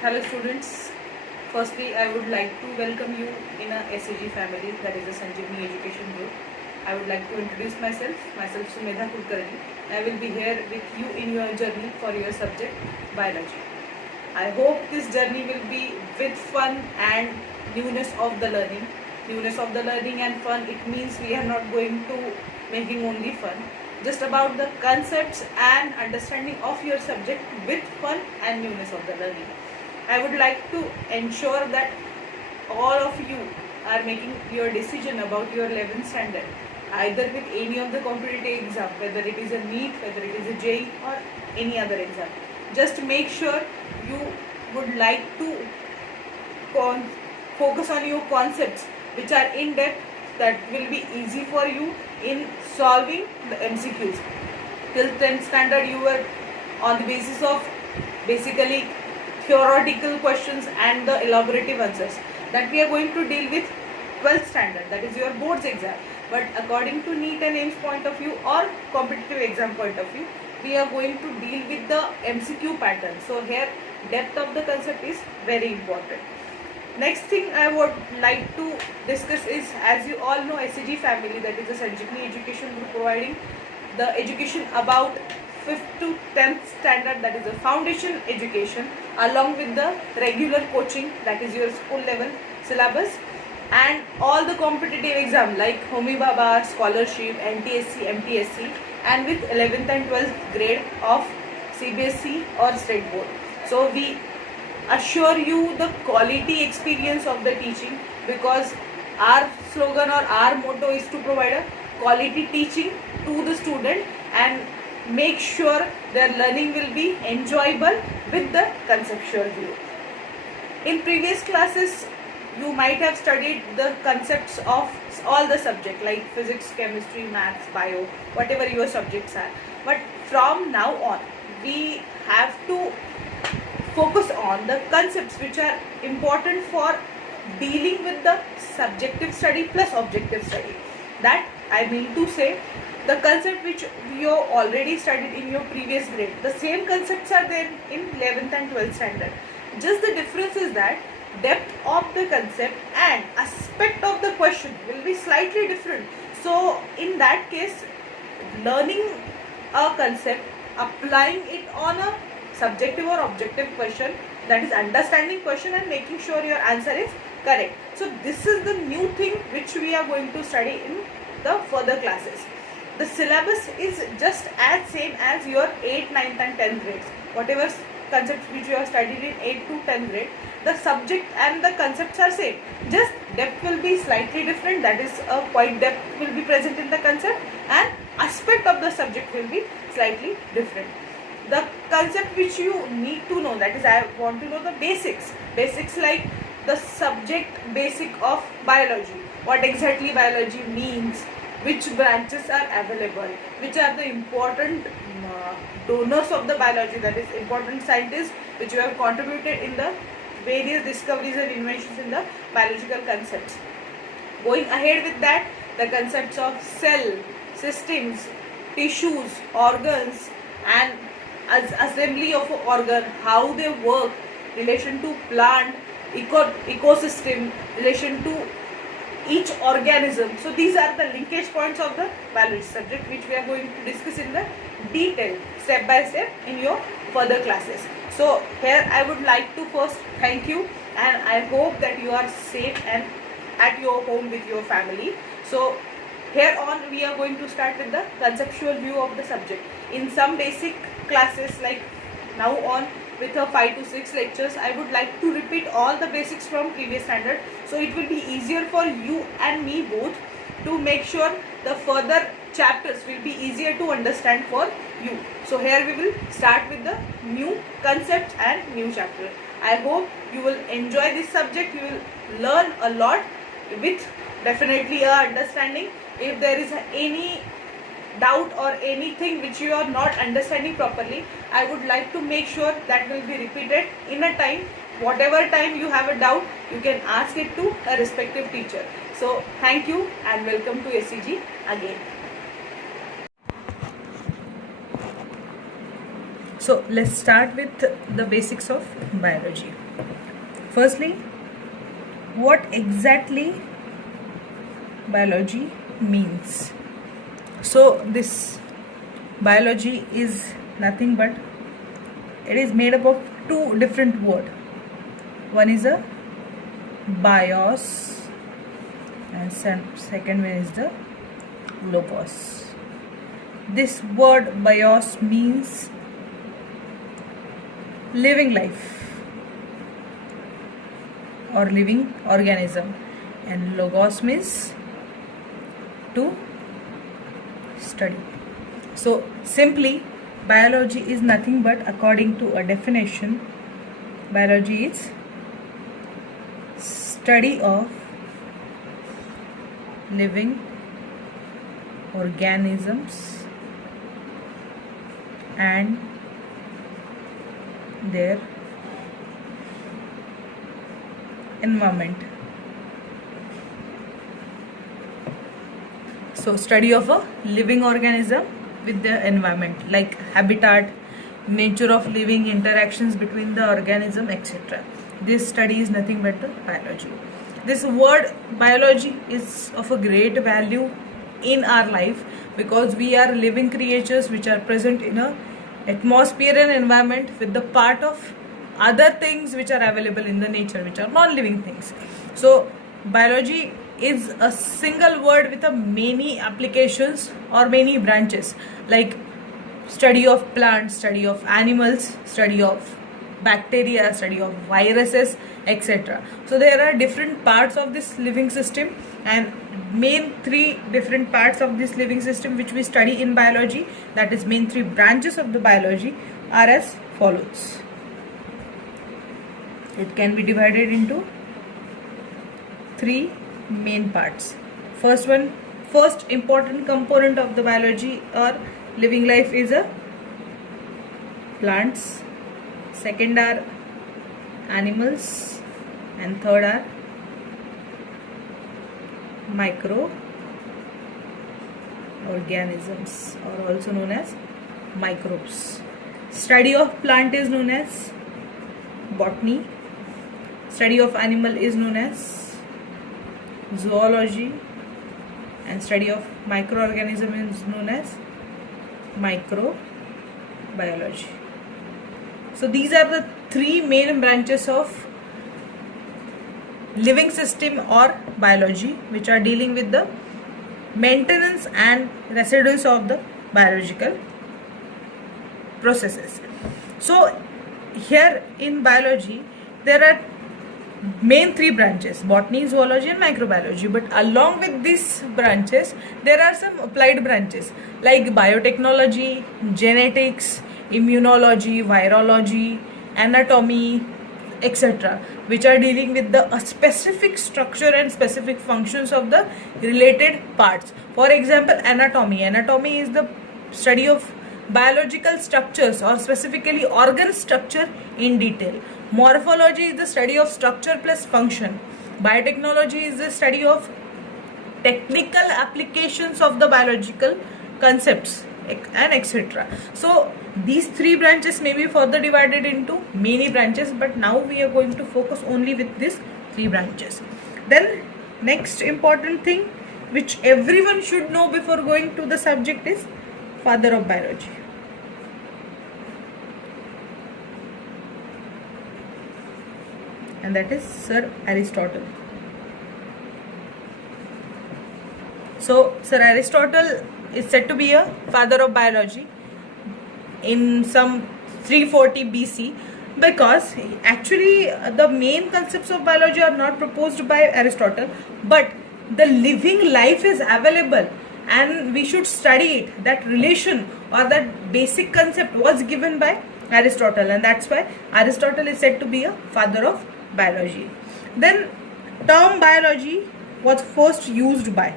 Hello students, firstly I would like to welcome you in a SAG family, that is a Sanjeevani Education Group. I would like to introduce myself Sumedha Kulkarni. I will be here with you in your journey for your subject Biology. I hope this journey will be with fun and newness of the learning. Newness of the learning and fun, it means we are not going to making only fun. Just about the concepts and understanding of your subject with fun and newness of the learning. I would like to ensure that all of you are making your decision about your 11th standard, either with any of the competitive exam, whether it is a NEET, whether it is a JEE or any other exam. Just make sure you would like to focus on your concepts which are in depth, that will be easy for you in solving the MCQs. Till 10th standard you were on the basis of basically theoretical questions and the elaborative answers, that we are going to deal with 12th standard, that is your boards exam. But according to NEET and AIIMS point of view or competitive exam point of view, we are going to deal with the MCQ pattern. So here depth of the concept is very important. Next thing I would like to discuss is, as you all know, SAG family, that is a Sanjeevani Education Group, providing the education about 5th to 10th standard, that is the foundation education, along with the regular coaching, that is your school level syllabus, and all the competitive exam like Homi Bhabha, scholarship, NTSC, MTSC, and with 11th and 12th grade of CBSE or state board. So we assure you the quality experience of the teaching, because our slogan or our motto is to provide a quality teaching to the student and make sure their learning will be enjoyable with the conceptual view. In previous classes you might have studied the concepts of all the subjects like physics, chemistry, maths, bio, whatever your subjects are. But from now on we have to focus on the concepts which are important for dealing with the subjective study plus objective study. That I mean to say, the concept which you already studied in your previous grade, the same concepts are there in 11th and 12th standard. Just the difference is that depth of the concept and aspect of the question will be slightly different. So in that case, learning a concept, applying it on a subjective or objective question, that is understanding question and making sure your answer is correct. So this is the new thing which we are going to study in the further classes. The syllabus is just as same as your 8th, 9th and 10th grades. Whatever concepts which you have studied in 8th to 10th grade, the subject and the concepts are same. Just depth will be slightly different, that is a quite depth will be present in the concept, and aspect of the subject will be slightly different. The concept which you need to know, that is I want to know the basics like the subject basic of biology, what exactly biology means, which branches are available, which are the important donors of the biology, that is important scientists which you have contributed in the various discoveries and inventions in the biological concepts. Going ahead with that, the concepts of cell, systems, tissues, organs, and as assembly of an organ, how they work, relation to plant, ecosystem, relation to each organism. So these are the linkage points of the biology subject which we are going to discuss in the detail, step by step in your further classes. So here I would like to first thank you, and I hope that you are safe and at your home with your family. So here on we are going to start with the conceptual view of the subject. In some basic classes like now on with a 5 to 6 lectures, I would like to repeat all the basics from previous standard, so it will be easier for you and me both to make sure the further chapters will be easier to understand for you. So here we will start with the new concepts and new chapter. I hope you will enjoy this subject, you will learn a lot with definitely a understanding. If there is any doubt or anything which you are not understanding properly, I would like to make sure that will be repeated in a time. Whatever time you have a doubt, you can ask it to a respective teacher. So thank you and welcome to SEG again. So let's start with the basics of biology. Firstly, what exactly biology means? So this biology is nothing but, it is made up of two different words. One is a bios and second one is the logos. This word bios means living life or living organism, and logos means to study. So simply, biology is nothing but, according to a definition, biology is study of living organisms and their environment. So study of a living organism with the environment, like habitat, nature of living, interactions between the organism, etc. This study is nothing but the biology. This word biology is of a great value in our life, because we are living creatures which are present in a atmosphere and environment with the part of other things which are available in the nature, which are non-living things. So biology is a single word with a many applications or many branches, like study of plants, study of animals, study of bacteria, study of viruses, etc. So there are different parts of this living system, and main three different parts of this living system which we study in biology, that is main three branches of the biology, are as follows. It can be divided into three main parts. First important component of the biology or living life is a plants, second are animals, and third are micro organisms, or also known as microbes. Study of plant is known as botany, study of animal is known as zoology, and study of microorganism is known as microbiology. So these are the three main branches of living system or biology which are dealing with the maintenance and residence of the biological processes. So here in biology there are main three branches: botany, zoology and microbiology. But along with these branches there are some applied branches like biotechnology, genetics, immunology, virology, anatomy, etc., which are dealing with the specific structure and specific functions of the related parts. For example, anatomy is the study of biological structures, or specifically organ structure in detail. Morphology is the study of structure plus function. Biotechnology is the study of technical applications of the biological concepts and etc. So these three branches may be further divided into many branches, but now we are going to focus only with these three branches. Then next important thing which everyone should know before going to the subject is father of biology. And that is Sir Aristotle. So Sir Aristotle is said to be a father of biology in some 340 BC, because actually the main concepts of biology are not proposed by Aristotle, but the living life is available and we should study it. That relation or that basic concept was given by Aristotle, and that's why Aristotle is said to be a father of biology. Then term biology was first used by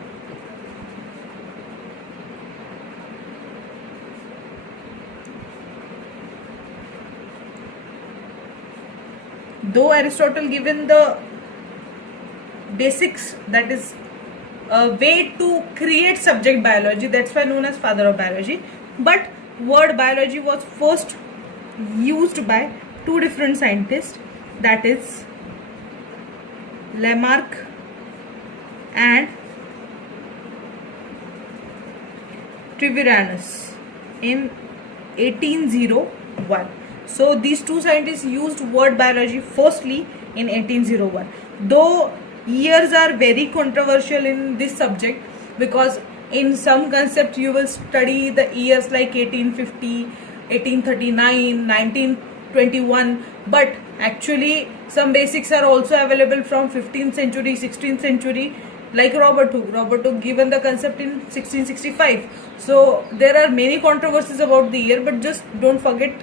though Aristotle given the basics, that is a way to create subject biology, that's why known as father of biology, but word biology was first used by two different scientists, that is Lamarck and Treviranus in 1801. So these two scientists used word biology firstly in 1801. Though years are very controversial in this subject, because in some concept you will study the years like 1850, 1839, 1921, but actually some basics are also available from 15th century, 16th century, like Robert Hooke. Robert Hooke given the concept in 1665. So there are many controversies about the year, but just don't forget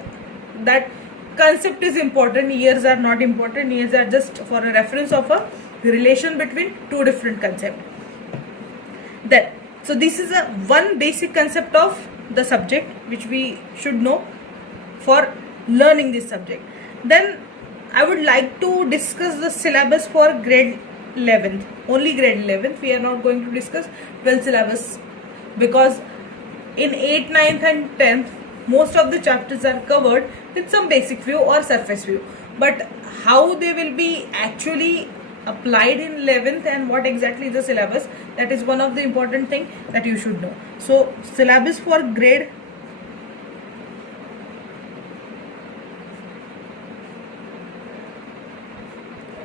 that concept is important, years are not important. Years are just for a reference of a relation between two different concepts. Then, so this is a one basic concept of the subject which we should know for learning this subject. Then I would like to discuss the syllabus for grade 11th, only grade 11th. We are not going to discuss 12th syllabus, because in 8th, 9th and 10th most of the chapters are covered with some basic view or surface view, but how they will be actually applied in 11th and what exactly is the syllabus, that is one of the important thing that you should know. So syllabus for grade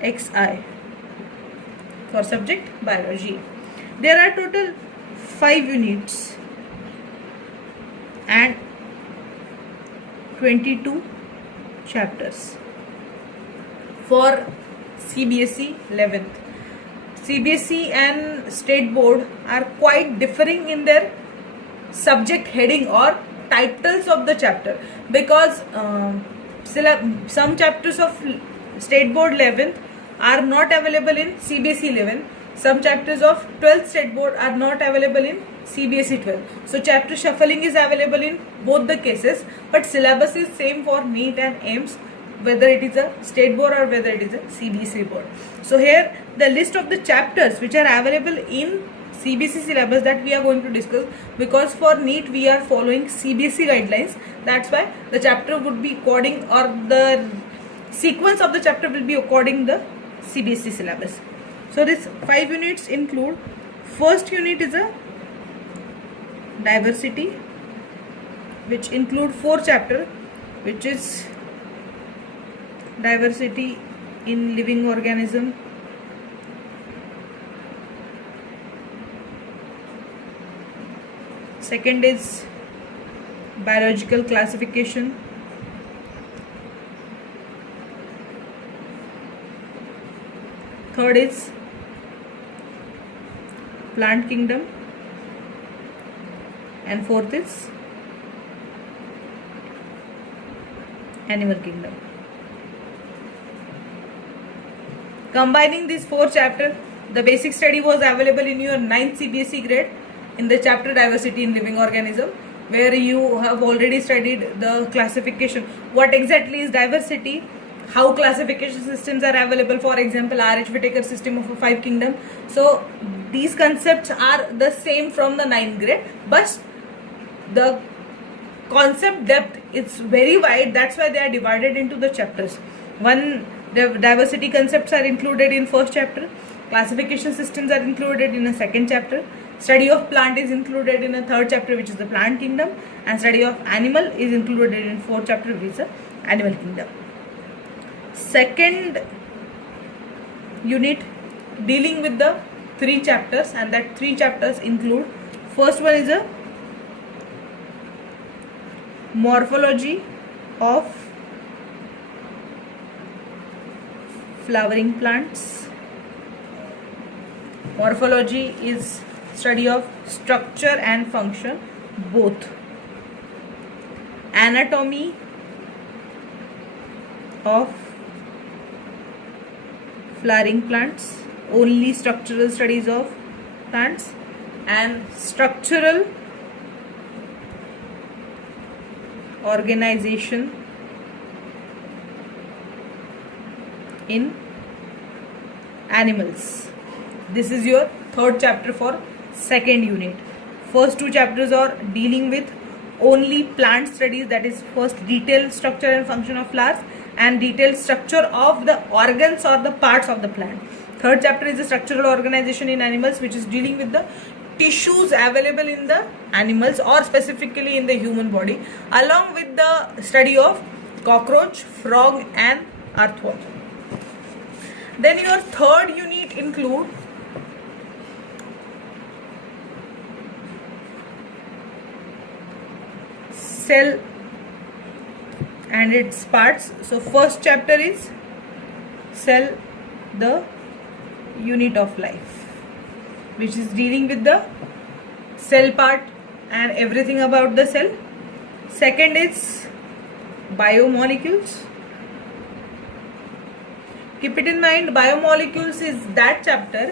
XI for subject biology. There are total 5 units and 22 chapters for CBSE 11th. CBSE and state board are quite differing in their subject heading or titles of the chapter, because some chapters of state board 11th are not available in CBSE 11. Some chapters of 12th state board are not available in CBSE 12. So chapter shuffling is available in both the cases, but syllabus is same for NEET and AIMS, whether it is a state board or whether it is a CBSE board. So here the list of the chapters which are available in CBSE syllabus that we are going to discuss, because for NEET we are following CBSE guidelines. That's why the chapter would be according, or the sequence of the chapter will be according the CBSE syllabus. So this 5 units include, first unit is a diversity, which include 4 chapter, which is diversity in living organism, second is biological classification, third is plant kingdom, and fourth is animal kingdom. Combining these 4 chapters, the basic study was available in your 9th CBSE grade in the chapter diversity in living organism, where you have already studied the classification. What exactly is diversity? How classification systems are available, for example RH Whittaker system of a 5 kingdom. So these concepts are the same from the 9th grade, but the concept depth is very wide. That's why they are divided into the chapters. One, the diversity concepts are included in first chapter, classification systems are included in a second chapter, study of plant is included in a third chapter, which is the plant kingdom, and study of animal is included in fourth chapter, which is the animal kingdom. Second unit dealing with the 3 chapters, and that 3 chapters include, first one is a morphology of flowering plants. Morphology is study of structure and function both. Anatomy of flowering plants, only structural studies of plants, and structural organization in animals. This is your third chapter for second unit. First 2 chapters are dealing with only plant studies, that is first detailed structure and function of flowers and detailed structure of the organs or the parts of the plant. Third chapter is the structural organization in animals, which is dealing with the tissues available in the animals or specifically in the human body, along with the study of cockroach, frog and earthworm. Then your third unit include cell and its parts. So first chapter is cell, the unit of life, which is dealing with the cell part and everything about the cell. Second is biomolecules. Keep it in mind, biomolecules is that chapter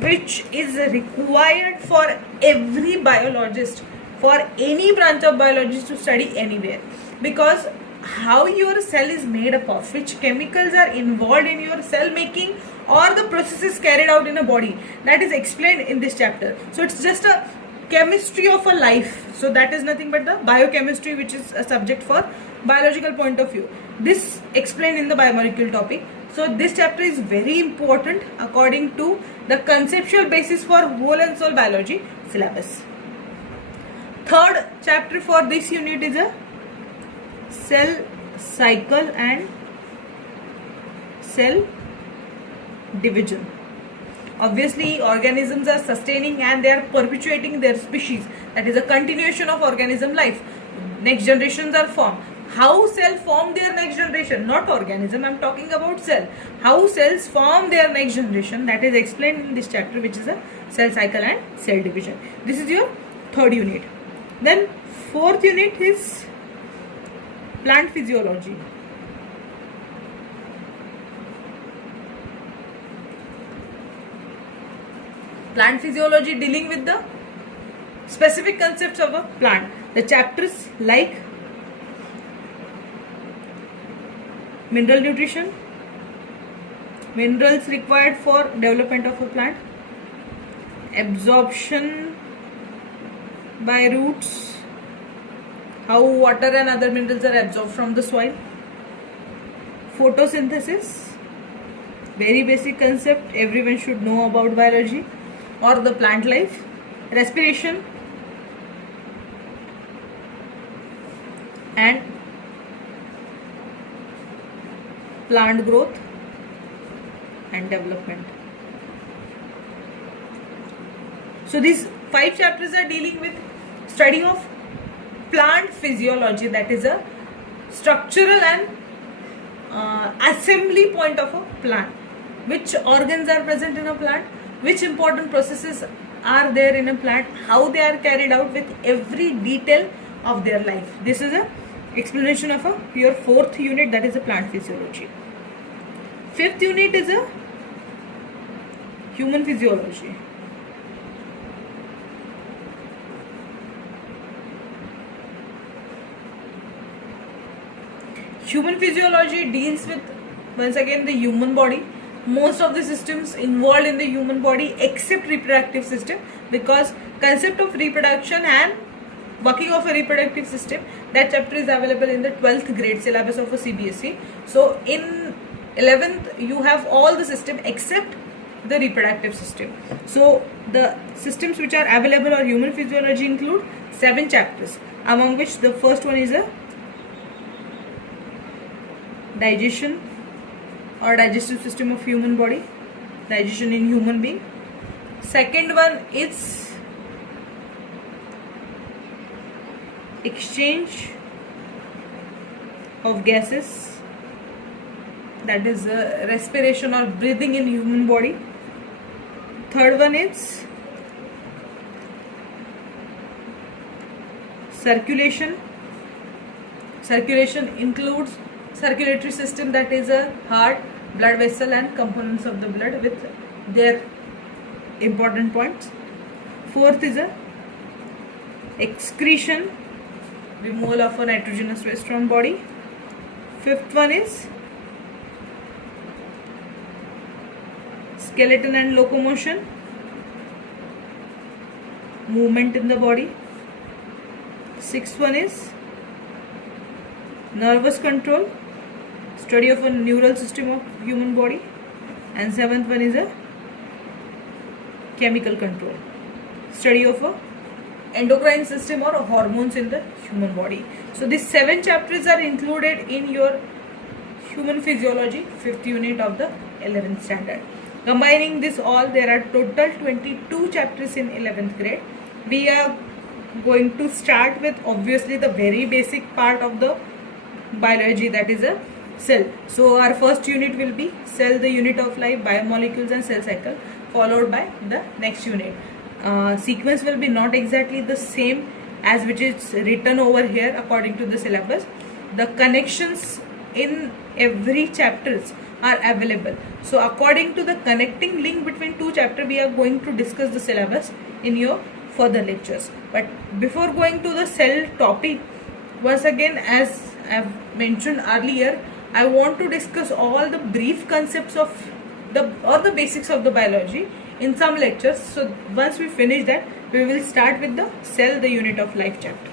which is required for every biologist, for any branch of biology to study anywhere, because how your cell is made up of, which chemicals are involved in your cell making or the processes carried out in a body, that is explained in this chapter. So it's just a chemistry of a life. So that is nothing but the biochemistry, which is a subject for biological point of view. This explained in the biomolecule topic. So this chapter is very important according to the conceptual basis for whole and soul biology syllabus. Third chapter for this unit is a cell cycle and cell division. Obviously, organisms are sustaining and they are perpetuating their species. That is a continuation of organism life. Next generations are formed. How cell form their next generation? Not organism, I am talking about cell. How cells form their next generation, that is explained in this chapter, which is a cell cycle and cell division. This is your third unit. Then fourth unit is plant physiology. Plant physiology dealing with the specific concepts of a plant. The chapters like mineral nutrition, minerals required for development of a plant, absorption by roots, how water and other minerals are absorbed from the soil, photosynthesis, very basic concept everyone should know about biology or the plant life, respiration and plant growth and development. So these 5 chapters are dealing with study of plant physiology, that is a structural and assembly point of a plant. Which organs are present in a plant, which important processes are there in a plant, how they are carried out with every detail of their life. This is a explanation of your fourth unit, that is a plant physiology. Fifth unit is a human physiology. Human physiology deals with, once again, the human body. Most of the systems involved in the human body except reproductive system, because concept of reproduction and working of a reproductive system, that chapter is available in the 12th grade syllabus of a CBSE. So in 11th you have all the system except the reproductive system. So the systems which are available or human physiology include 7 chapters, among which the first one is a digestion or digestive system of human body, digestion in human being. Second one is exchange of gases, that is respiration or breathing in human body. Third one is circulation. Circulation includes circulatory system, that is a heart, blood vessel and components of the blood with their important points. Fourth is a excretion, removal of a nitrogenous waste from body. Fifth one is skeleton and locomotion, movement in the body. Sixth one is nervous control, study of a neural system of human body, and seventh one is a chemical control, study of a endocrine system or hormones in the human body. So these 7 chapters are included in your human physiology 5th unit of the 11th standard. Combining this all, there are total 22 chapters in 11th grade. We are going to start with obviously the very basic part of the biology, that is a cell. So our first unit will be cell, the unit of life, biomolecules and cell cycle, followed by the next unit. Sequence will be not exactly the same as which is written over here according to the syllabus. The connections in every chapters are available. So according to the connecting link between 2 chapters, we are going to discuss the syllabus in your further lectures. But before going to the cell topic, once again, as I have mentioned earlier, I want to discuss all the brief concepts of the basics of the biology in some lectures. So once we finish that, we will start with the cell, the unit of life chapter.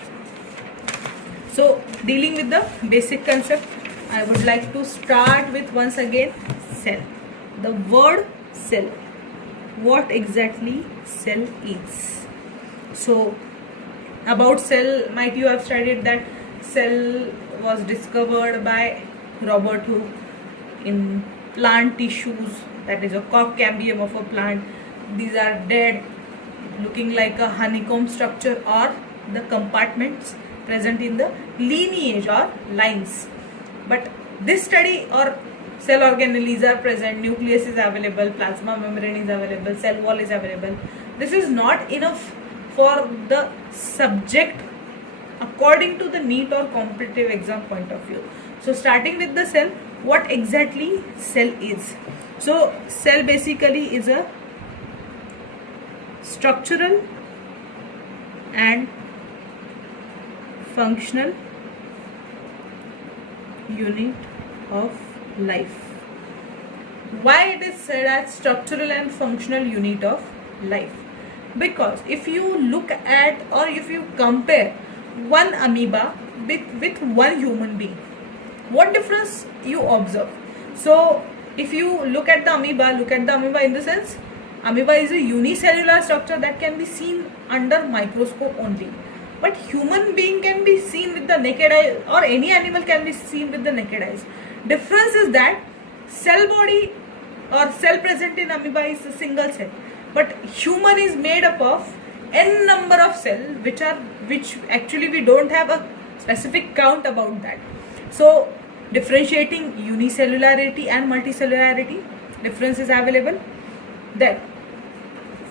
So dealing with the basic concept, I would like to start with once again cell. The word cell. What exactly cell is? So about cell, might you have studied that cell was discovered by Robert Hooke in plant tissues, that is a cork cambium of a plant. These are dead, looking like a honeycomb structure or the compartments present in the lineage or lines. But this study or cell organelles are present, nucleus is available, plasma membrane is available, cell wall is available. This is not enough for the subject according to the NEET or competitive exam point of view. So starting with the cell, what exactly cell is? So cell basically is a structural and functional unit of life. Why it is said as structural and functional unit of life? Because if you look at or if you compare one amoeba with one human being, what difference you observe? So if you look at the amoeba in the sense, amoeba is a unicellular structure that can be seen under microscope only. But human being can be seen with the naked eye, or any animal can be seen with the naked eyes. Difference is that cell body or cell present in amoeba is a single cell, but human is made up of n number of cells, which actually we don't have a specific count about that. So differentiating unicellularity and multicellularity, difference is available. Then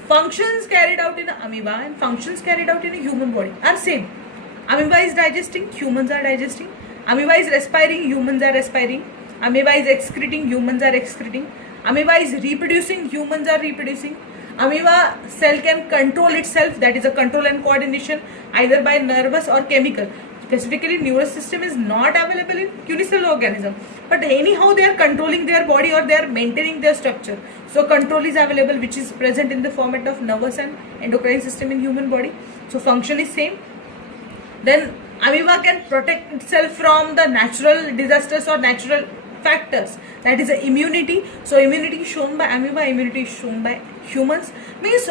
functions carried out in an amoeba and functions carried out in a human body are same. Amoeba is digesting, humans are digesting. Amoeba is respiring, humans are respiring. Amoeba is excreting, humans are excreting. Amoeba is reproducing, humans are reproducing. Amoeba cell can control itself, that is a control and coordination either by nervous or chemical. Specifically, nervous system is not available in unicellular organism, but anyhow they are controlling their body or they are maintaining their structure. So control is available, which is present in the format of nervous and endocrine system in human body. So function is same. Then amoeba can protect itself from the natural disasters or natural factors, that is a immunity. So immunity is shown by amoeba, immunity is shown by humans. Means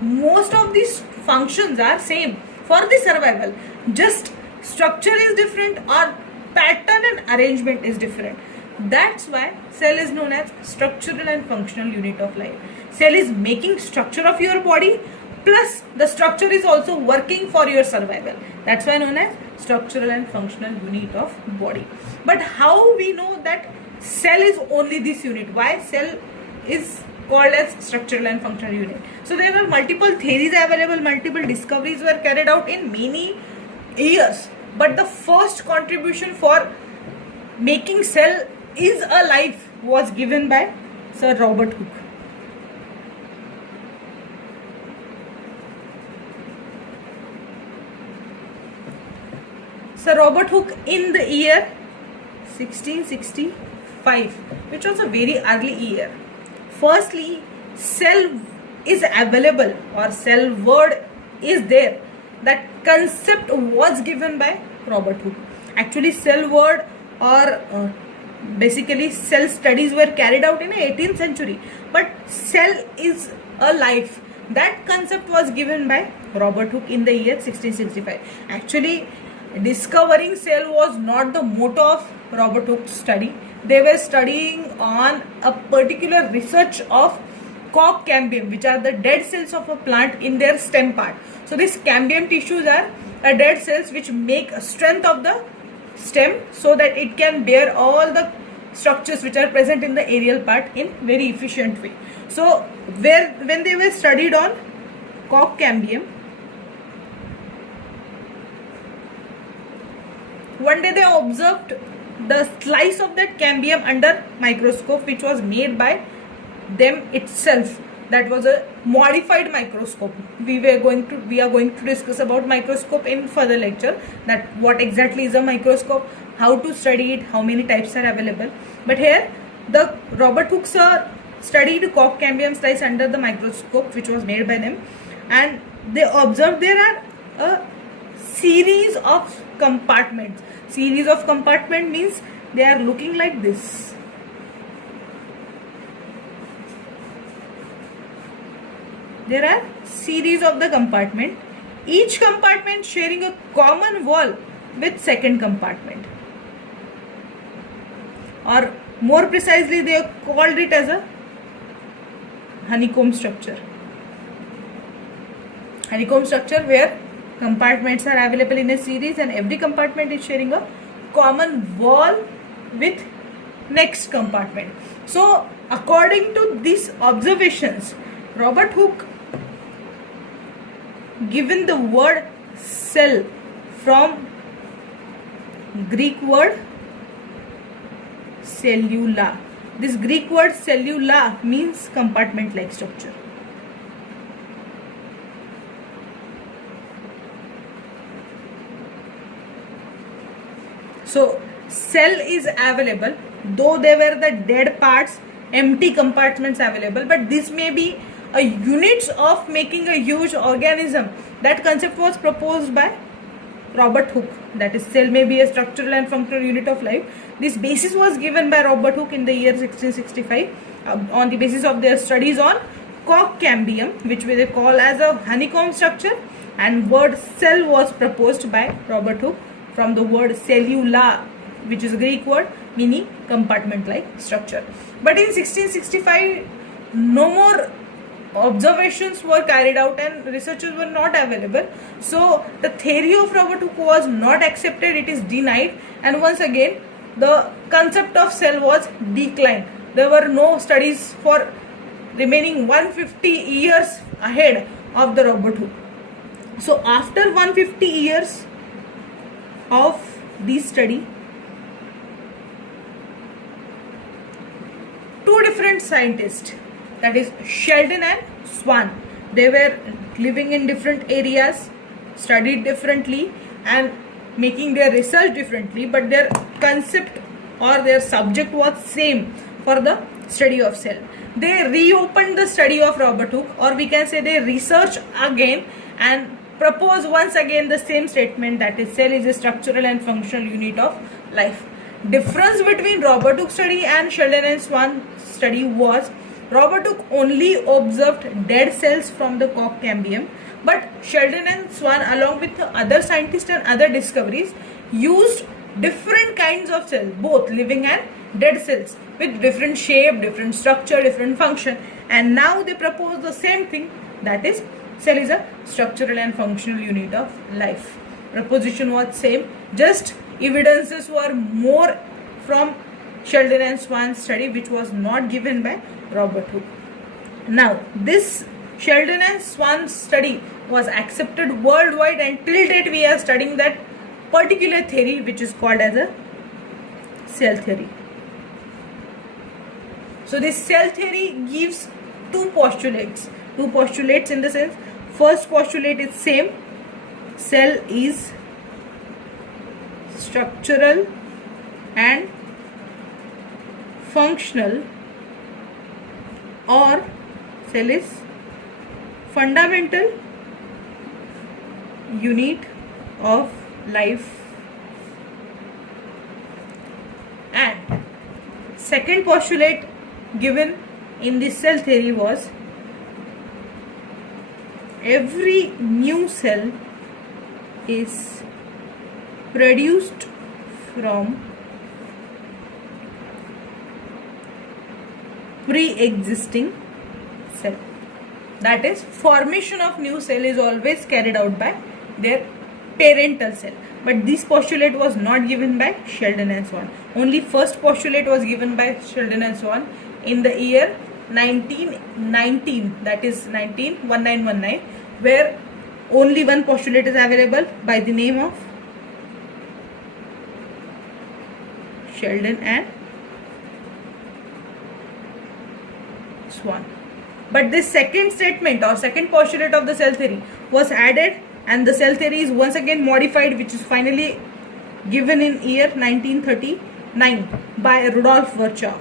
most of these functions are same for the survival, just structure is different or pattern and arrangement is different. That's why cell is known as structural and functional unit of life. Cell is making structure of your body, plus the structure is also working for your survival. That's why known as structural and functional unit of body. But how we know that cell is only this unit? Why cell is called as structural and functional unit? So there are multiple theories available, multiple discoveries were carried out in many years, but the first contribution for making cell is alive was given by Sir Robert Hooke. Sir Robert Hooke in the year 1665, which was a very early year. Firstly, cell is available or cell word is there, that concept was given by Robert Hooke. Actually, cell word or basically cell studies were carried out in the 18th century, but cell is a life. That concept was given by Robert Hooke in the year 1665. Actually, discovering cell was not the motto of Robert Hooke's study. They were studying on a particular research of cork cambium, which are the dead cells of a plant in their stem part. So these cambium tissues are dead cells which make strength of the stem so that it can bear all the structures which are present in the aerial part in very efficient way. So when they were studied on cork cambium, one day they observed the slice of that cambium under microscope, which was made by them itself. That was a modified microscope. We are going to discuss about microscope in further lecture, that what exactly is a microscope, how to study it, how many types are available. But here the Robert Hooke sir studied cork cambium slice under the microscope which was made by them, and they observed there are a series of compartments. Series of compartment means they are looking like this. There are series of the compartment, each compartment sharing a common wall with second compartment, or more precisely they called it as a honeycomb structure. Honeycomb structure where compartments are available in a series and every compartment is sharing a common wall with next compartment. So according to these observations, Robert Hooke given the word cell from Greek word cellula. This Greek word cellula means compartment like structure. So cell is available, though there were the dead parts, empty compartments available, but this may be a units of making a huge organism. That concept was proposed by Robert Hooke, that is cell may be a structural and functional unit of life. This basis was given by Robert Hooke in the year 1665 on the basis of their studies on cork cambium, which they call as a honeycomb structure, and word cell was proposed by Robert Hooke from the word cellula, which is a Greek word meaning compartment like structure. But in 1665 no more observations were carried out and researchers were not available, so the theory of Robert Hooke was not accepted, it is denied, and once again the concept of cell was declined. There were no studies for remaining 150 years ahead of the Robert Hooke. So after 150 years of this study, two different scientists, that is Sheldon and Swan, they were living in different areas, studied differently and making their research differently, but their concept or their subject was same for the study of cell. They reopened the study of Robert Hooke, or we can say they researched again and propose once again the same statement, that is cell is a structural and functional unit of life. Difference between Robert Hooke study and Sheldon and Swan study was Robert Hooke only observed dead cells from the cork cambium, but Sheldon and Swan along with other scientists and other discoveries used different kinds of cells, both living and dead cells, with different shape, different structure, different function, and now they propose the same thing, that is cell is a structural and functional unit of life. Proposition was same, just evidences were more from Sheldon and Swan study, which was not given by Robert Hooke. Now this Sheldon and Swan study was accepted worldwide, and till date we are studying that particular theory which is called as a cell theory. So this cell theory gives two postulates in the sense, first postulate is same, cell is structural and functional, or cell is fundamental unit of life. And second postulate given in the cell theory was every new cell is produced from pre-existing cell. That is, formation of new cell is always carried out by their parental cell. But this postulate was not given by Sheldon and Swan. Only first postulate was given by Sheldon and Swan in the year 1919, that is 1919, where only one postulate is available by the name of Sheldon and Swan. But this second statement or second postulate of the cell theory was added, and the cell theory is once again modified, which is finally given in year 1939 by Rudolf Virchow.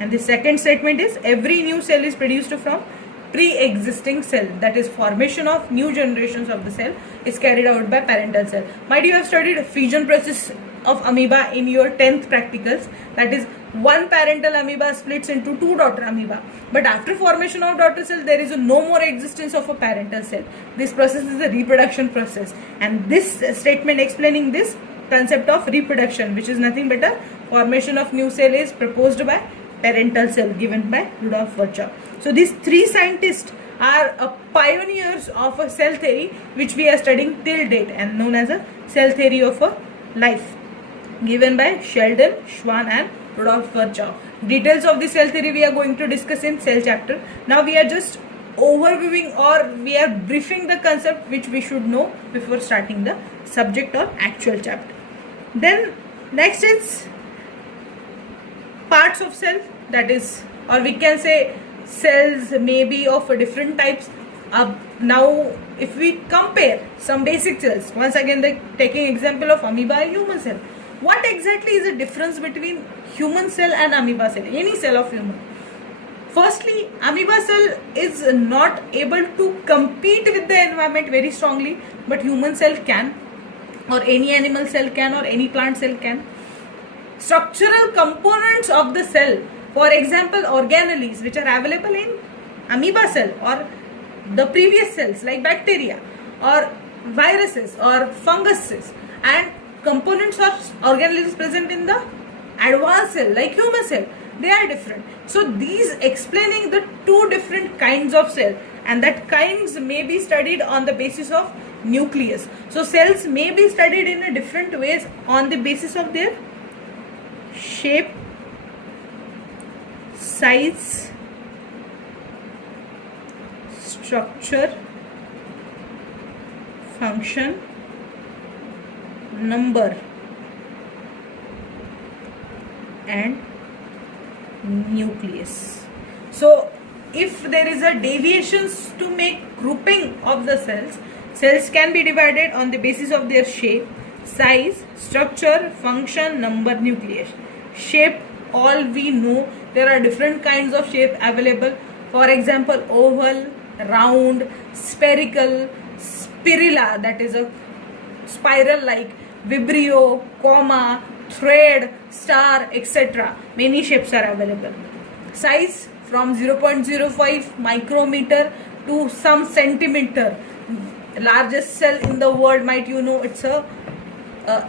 And the second statement is every new cell is produced from pre-existing cell. That is, formation of new generations of the cell is carried out by parental cell. Might you have studied fission process of amoeba in your 10th practicals. That is, one parental amoeba splits into two daughter amoeba. But after formation of daughter cell, there is no more existence of a parental cell. This process is a reproduction process. And this statement explaining this concept of reproduction, which is nothing but a formation of new cell, is proposed by parental cell, given by Rudolf Virchow. So these three scientists are pioneers of a cell theory which we are studying till date and known as a cell theory of a life, given by Sheldon, Swan and Rudolf Virchow. Details of the cell theory we are going to discuss in cell chapter. Now we are just overviewing, or we are briefing the concept which we should know before starting the subject or actual chapter. Then next is parts of cell, that is, or we can say cells may be of different types. Now if we compare some basic cells, once again taking example of amoeba and human cell, what exactly is the difference between human cell and amoeba cell, any cell of human? Firstly, amoeba cell is not able to compete with the environment very strongly, but human cell can, or any animal cell can, or any plant cell can. Structural components of the cell, for example organelles, which are available in amoeba cell or the previous cells like bacteria or viruses or funguses, and components of organelles present in the advanced cell like human cell, they are different. So these explaining the two different kinds of cell, and that kinds may be studied on the basis of nucleus. So cells may be studied in a different ways on the basis of their shape, size, structure, function, number and nucleus. So if there is a deviations to make grouping of the cells can be divided on the basis of their shape, size, structure, function, number, nucleus. Shape, all we know, there are different kinds of shape available. For example, oval, round, spherical, spirilla, that is a spiral like, vibrio, comma, thread, star, etc. Many shapes are available. Size from 0.05 micrometer to some centimeter. Largest cell in the world, might you know, it's a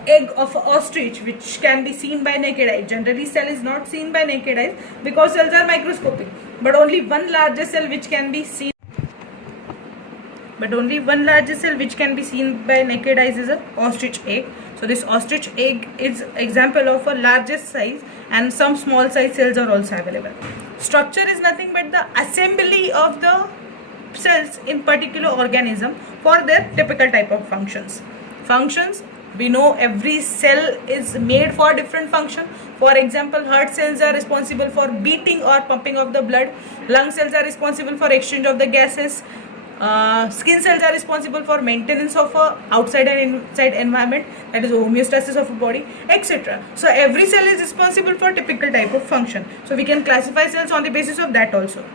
egg of ostrich, which can be seen by naked eye. Generally cell is not seen by naked eyes because cells are microscopic, but only one largest cell which can be seen by naked eyes is an ostrich egg. So this ostrich egg is example of a largest size, and some small size cells are also available. Structure is nothing but the assembly of the cells in particular organism for their typical type of functions. Functions, we know every cell is made for different function. For example, heart cells are responsible for beating or pumping of the blood. Lung cells are responsible for exchange of the gases. Skin cells are responsible for maintenance of outside and inside environment, that is homeostasis of a body, etc. So every cell is responsible for typical type of function. So we can classify cells on the basis of that also.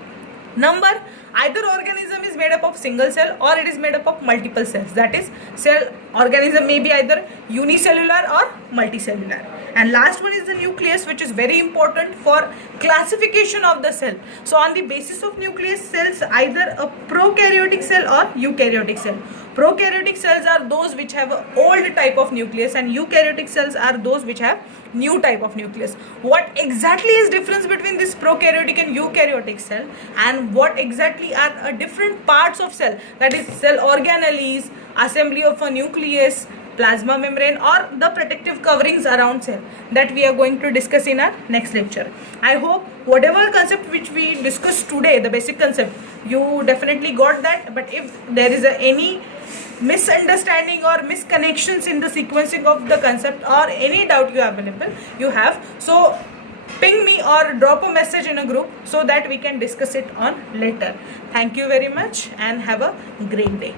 Number, Either organism is made up of single cell or it is made up of multiple cells. That is, cell organism may be either unicellular or multicellular. And last one is the nucleus, which is very important for classification of the cell. So on the basis of nucleus, cells either a prokaryotic cell or eukaryotic cell. Prokaryotic cells are those which have an old type of nucleus, and eukaryotic cells are those which have new type of nucleus. What exactly is difference between this prokaryotic and eukaryotic cell, and what exactly are different parts of cell, that is cell organelles, assembly of a nucleus, plasma membrane, or the protective coverings around cell, that we are going to discuss in our next lecture. I hope whatever concept which we discussed today, the basic concept, you definitely got that. But if there is any misunderstanding or misconnections in the sequencing of the concept, or any doubt you have available, you have, so ping me or drop a message in a group so that we can discuss it on later. Thank you very much and have a great day.